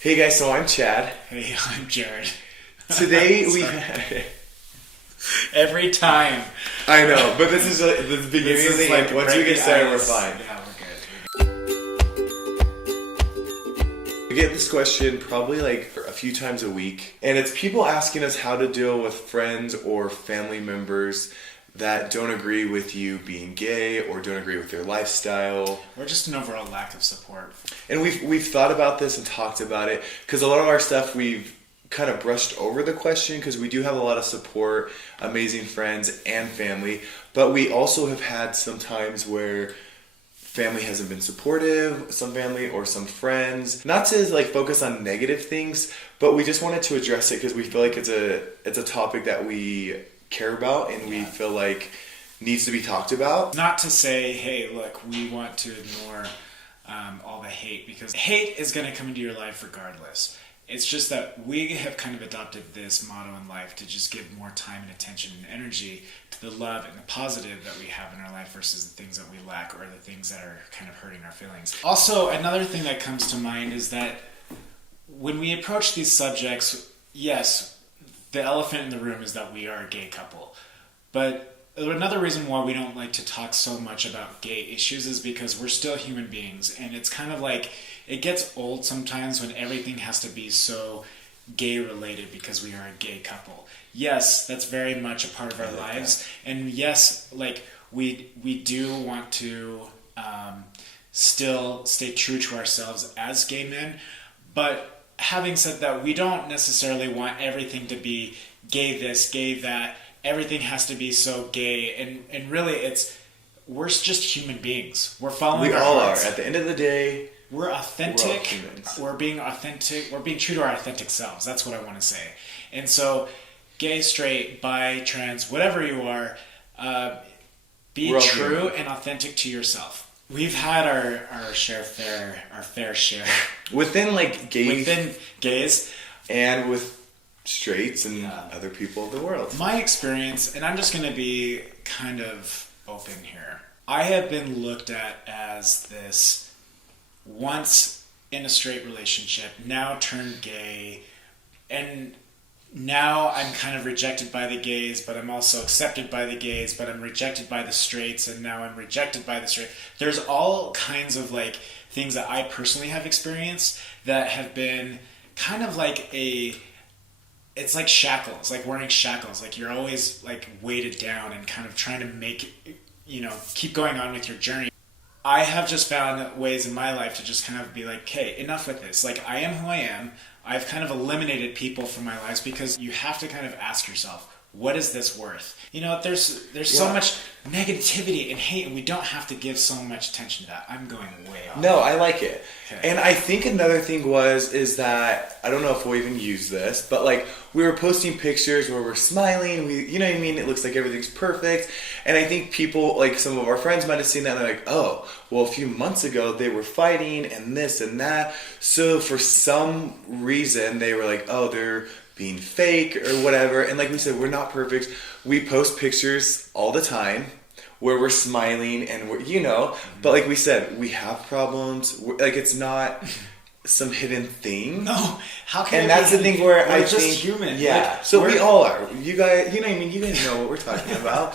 Hey guys, so I'm Chad. Hey, I'm Jared. Today we. Every time. I know, but this is the beginning This of the is end. like Once we break get the started, we're ice. fine. Yeah, we're good. We get this question probably like a few times a week, and it's people asking us how to deal with friends or family members that don't agree with you being gay or don't agree with your lifestyle. Or just an overall lack of support. And we've thought about this and talked about it because a lot of our stuff we've kind of brushed over the question because we do have a lot of support, amazing friends and family, but we also have had some times where family hasn't been supportive, some family or some friends. Not to like focus on negative things, but we just wanted to address it because we feel like it's a topic that we care about and we feel like needs to be talked about. Not to say, hey, look, we want to ignore all the hate, because hate is going to come into your life regardless. It's just that we have kind of adopted this motto in life to just give more time and attention and energy to the love and the positive that we have in our life versus the things that we lack or the things that are kind of hurting our feelings. Also, another thing that comes to mind is that when we approach these subjects, yes, the elephant in the room is that we are a gay couple. But another reason why we don't like to talk so much about gay issues is because we're still human beings, and it's kind of like it gets old sometimes when everything has to be so gay related because we are a gay couple. Yes, that's very much a part of our lives, and yes, like we do want to still stay true to ourselves as gay men, but having said that, we don't necessarily want everything to be gay this, gay that. Everything has to be so gay, and really we're just human beings. We're following We our all hearts. are. At the end of the day, We're authentic. humans. We're being authentic. We're being true to our authentic selves. That's what I want to say. And so, gay, straight, bi, trans, whatever you are, be We're all true human. and authentic to yourself. We've had our fair share within like gays within gays. and with straights and other people of the world. My experience, and I'm just going to be kind of open here. I have been looked at as this once in a straight relationship, now turned gay, and now I'm kind of rejected by the gays, but I'm also accepted by the gays, but I'm rejected by the straights, and now I'm rejected by the straight. There's all kinds of like things that I personally have experienced that have been kind of like it's like shackles, like wearing shackles. Like you're always like weighted down and kind of trying to make, keep going on with your journey. I have just found ways in my life to just kind of be like, okay, enough with this. Like I am who I am. I've kind of eliminated people from my lives because you have to kind of ask yourself, what is this worth? There's so much negativity and hate, and we don't have to give so much attention to that. I'm going way off. No, I like it. Okay. And I think another thing is that, I don't know if we'll even use this, but like we were posting pictures where we're smiling, you know what I mean? It looks like everything's perfect. And I think people, like some of our friends might have seen that and they're like, oh, well, a few months ago they were fighting and this and that. So for some reason they were like, oh, they're being fake or whatever. And like we said, we're not perfect. We post pictures all the time where we're smiling and we're, but like we said, we have problems. Like it's not some hidden thing. No, how can? And it that's be? the thing where We're I just think, human. yeah. Like, So we're- we all are. You guys, you know what I mean? You guys know what we're talking about.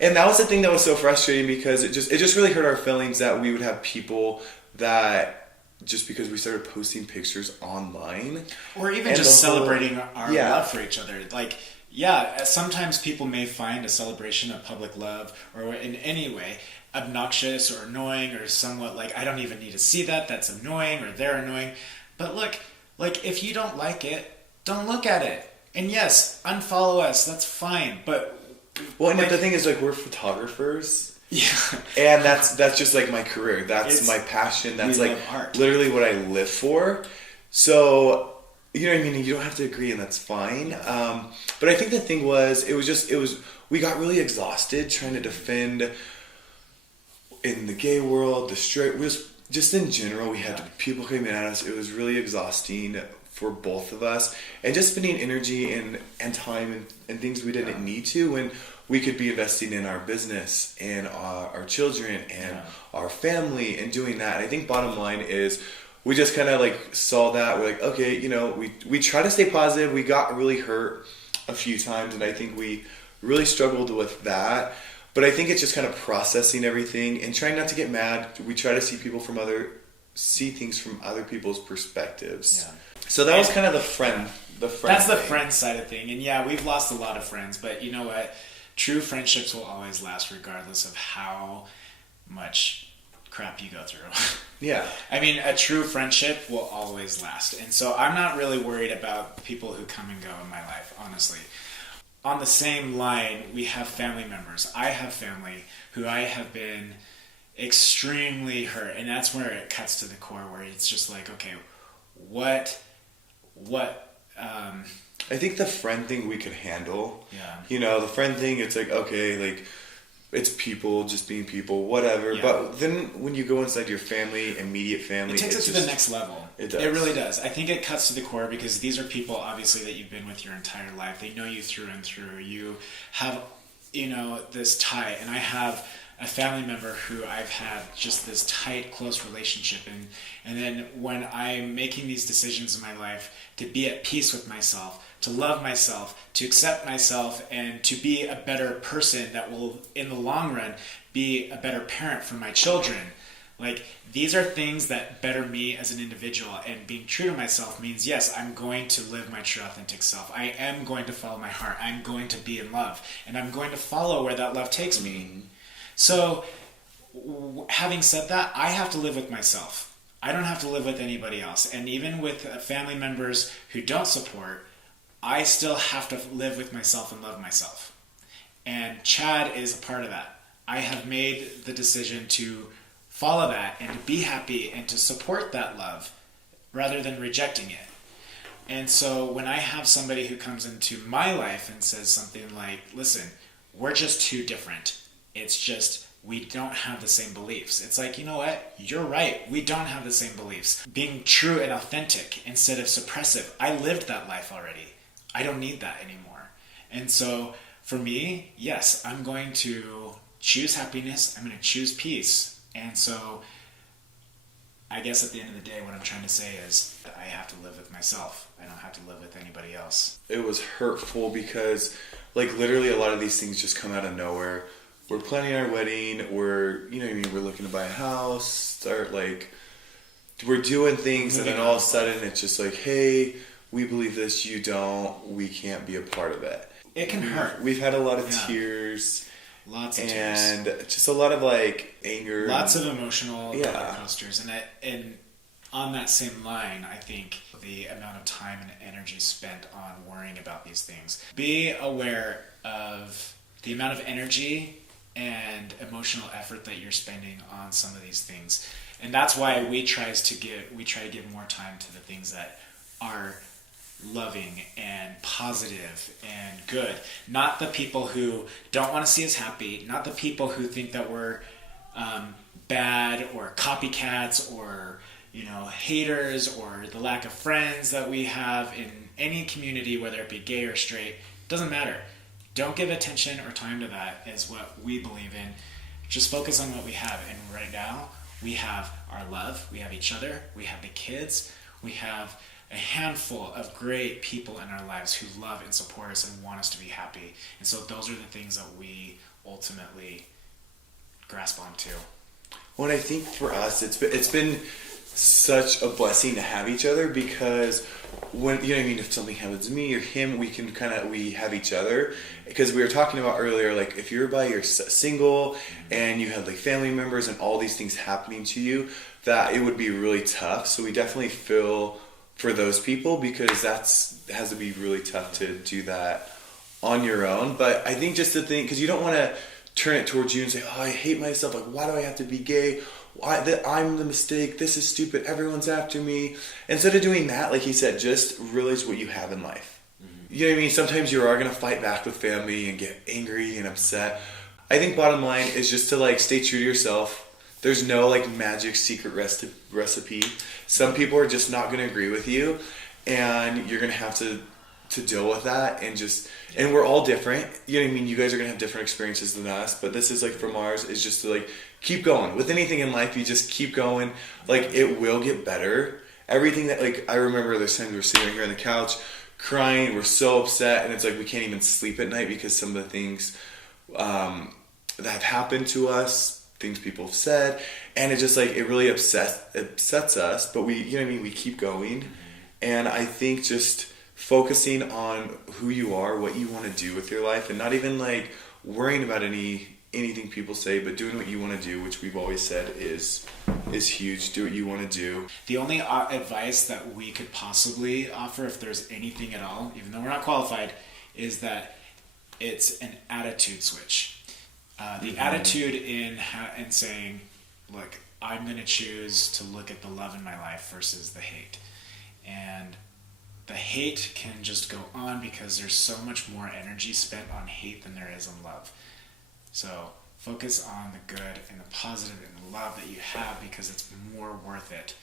And that was the thing that was so frustrating because it just really hurt our feelings that we would have people that just because we started posting pictures online. Or even And just the whole- celebrating our Yeah. love for each other. Like, sometimes people may find a celebration of public love or in any way obnoxious or annoying or somewhat like, I don't even need to see that, that's annoying or they're annoying. But look, like if you don't like it, don't look at it. And yes, unfollow us, that's fine. But Well, and like, the thing is, like, we're photographers. yeah. And that's just like my career. That's my passion. That's we like love art. literally what I live for. So, you know what I mean? You don't have to agree and that's fine. But I think the thing was, we got really exhausted trying to defend in the gay world, the straight, just in general, we had people coming at us. It was really exhausting for both of us. And just spending energy and time and things we didn't need to when we could be investing in our business and our children and our family and doing that. I think bottom line is we just kind of like saw that. We're like, okay, you know, we try to stay positive. We got really hurt a few times, and I think we really struggled with that. But I think it's just kind of processing everything and trying not to get mad. We try to see things from other people's perspectives. Yeah. So that was kind of the friend. That's the thing. friend side of thing. And yeah, we've lost a lot of friends, but you know what? True friendships will always last regardless of how much crap you go through. Yeah. I mean, a true friendship will always last. And so I'm not really worried about people who come and go in my life, honestly. On the same line, we have family members. I have family who I have been extremely hurt. And that's where it cuts to the core, where it's just like, okay, what I think the friend thing we could handle. Yeah. You know, the friend thing, it's like, okay, like, it's people, just being people, whatever. Yeah. But then when you go inside your family, immediate family, it takes it to the next level. It does. It really does. I think it cuts to the core because these are people, obviously, that you've been with your entire life. They know you through and through. You have, you know, this tie. And I have a family member who I've had just this tight, close relationship. And then when I'm making these decisions in my life to be at peace with myself, to love myself, to accept myself, and to be a better person that will, in the long run, be a better parent for my children. Like, these are things that better me as an individual, and being true to myself means, yes, I'm going to live my true authentic self. I am going to follow my heart. I'm going to be in love, and I'm going to follow where that love takes me. Mm-hmm. So, having said that, I have to live with myself. I don't have to live with anybody else. And even with family members who don't support, I still have to live with myself and love myself. And Chad is a part of that. I have made the decision to follow that and to be happy and to support that love rather than rejecting it. And so when I have somebody who comes into my life and says something like, listen, we're just too different. It's just we don't have the same beliefs. It's like, you know what? You're right. We don't have the same beliefs. Being true and authentic instead of suppressive. I lived that life already. I don't need that anymore. And so for me, yes, I'm going to choose happiness. I'm going to choose peace. And so I guess at the end of the day, what I'm trying to say is I have to live with myself. I don't have to live with anybody else. It was hurtful because, like, literally a lot of these things just come out of nowhere. We're planning our wedding. We're looking to buy a house. Start, like, we're doing things, and then all of a sudden it's just like, hey, we believe this, you don't, we can't be a part of it. It can hurt. We've had a lot of tears. Lots of tears. And just a lot of, like, anger. Lots of emotional roller coasters. And on that same line, I think the amount of time and energy spent on worrying about these things. Be aware of the amount of energy and emotional effort that you're spending on some of these things. And that's why we try to give more time to the things that are loving and positive and good. Not the people who don't want to see us happy, not the people who think that we're bad or copycats or haters or the lack of friends that we have in any community, whether it be gay or straight. Doesn't matter. Don't give attention or time to that is what we believe in. Just focus on what we have. And right now, we have our love, we have each other, we have the kids, we have a handful of great people in our lives who love and support us and want us to be happy. And so those are the things that we ultimately grasp onto. Well, and I think for us, it's been such a blessing to have each other, because when if something happens to me or him, we have each other. Because we were talking about earlier, like, if you're single and you have like family members and all these things happening to you, that it would be really tough. So we definitely feel for those people, because it has to be really tough to do that on your own. But I think just the thing, because you don't want to turn it towards you and say, oh, I hate myself, like, why do I have to be gay? I'm the mistake, this is stupid, everyone's after me. Instead of doing that, like he said, just realize what you have in life. Mm-hmm. You know what I mean? Sometimes you are going to fight back with family and get angry and upset. I think bottom line is just to, like, stay true to yourself. There's no, like, magic secret recipe. Some people are just not going to agree with you, and you're going to have to deal with that, and we're all different. You know what I mean? You guys are going to have different experiences than us, but this is, like, from ours, is just to, like, keep going. With anything in life, you just keep going. Like, it will get better. everything that, like, I remember there's times we're sitting here on the couch crying, we're so upset, and it's like we can't even sleep at night because some of the things that have happened to us, things people have said, and it just, like, it really upsets us, but we, you know what I mean, we keep going. And I think just focusing on who you are, what you want to do with your life, and not even, like, worrying about anything people say, but doing what you want to do, which we've always said is huge. Do what you want to do. The only advice that we could possibly offer, if there's anything at all, even though we're not qualified, is that it's an attitude switch. The attitude in saying, look, I'm going to choose to look at the love in my life versus the hate. And the hate can just go on because there's so much more energy spent on hate than there is on love. So focus on the good and the positive and the love that you have, because it's more worth it.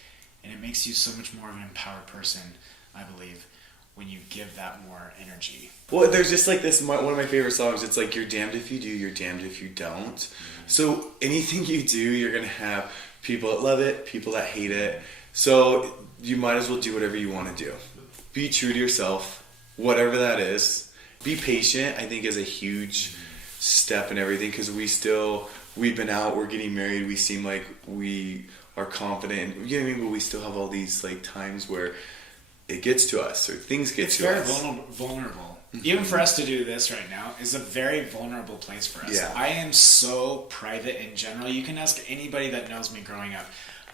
And it makes you so much more of an empowered person, I believe, when you give that more energy. Well, there's just like this, one of my favorite songs, it's like, you're damned if you do, you're damned if you don't. Mm-hmm. So anything you do, you're going to have people that love it, people that hate it. So you might as well do whatever you want to do. Be true to yourself, whatever that is. Be patient, I think, is a huge step in everything, because we've been out, we're getting married, we seem like we are confident, you know what I mean, but we still have all these, like, times where it gets to us, or things get to us. It's very vulnerable. Mm-hmm. Even for us to do this right now is a very vulnerable place for us. Yeah. I am so private in general. You can ask anybody that knows me growing up.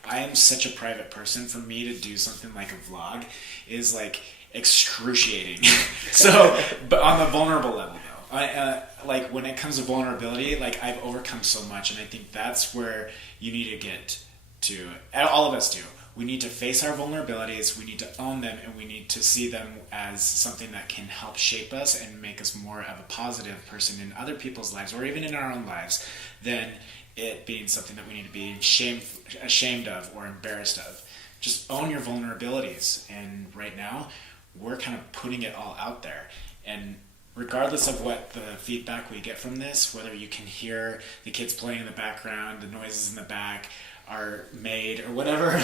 I am such a private person. For me to do something like a vlog is, like, excruciating. So, but on the vulnerable level, though, like, when it comes to vulnerability, like, I've overcome so much, and I think that's where you need to get to. All of us do. We need to face our vulnerabilities, we need to own them, and we need to see them as something that can help shape us and make us more of a positive person in other people's lives, or even in our own lives, than it being something that we need to be ashamed of or embarrassed of. Just own your vulnerabilities. And right now, we're kind of putting it all out there. And regardless of what the feedback we get from this, whether you can hear the kids playing in the background, the noises in the back, our maid, or whatever,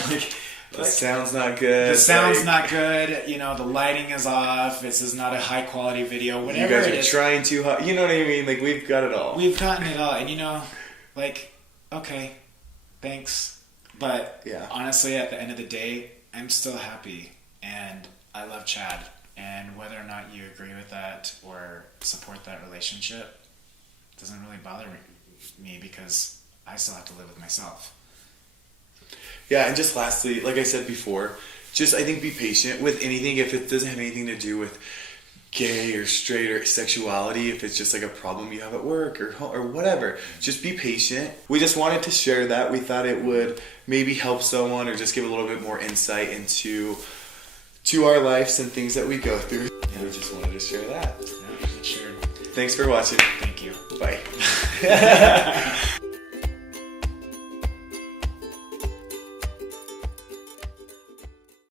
the sound's not good. The sound's not good. You know, the lighting is off. This is not a high quality video. Whatever you guys it are is, trying too hard. You know what I mean? Like, we've got it all. We've gotten it all, and you know, like, okay, thanks. But yeah, honestly, at the end of the day, I'm still happy, and I love Chad. And whether or not you agree with that or support that relationship doesn't really bother me, because I still have to live with myself. Yeah, and just lastly, like I said before, just, I think, be patient with anything. If it doesn't have anything to do with gay or straight or sexuality, if it's just like a problem you have at work or whatever, just be patient. We just wanted to share that. We thought it would maybe help someone, or just give a little bit more insight into our lives and things that we go through. And we just wanted to share that. Yeah, sure. Thanks for watching. Thank you. Bye.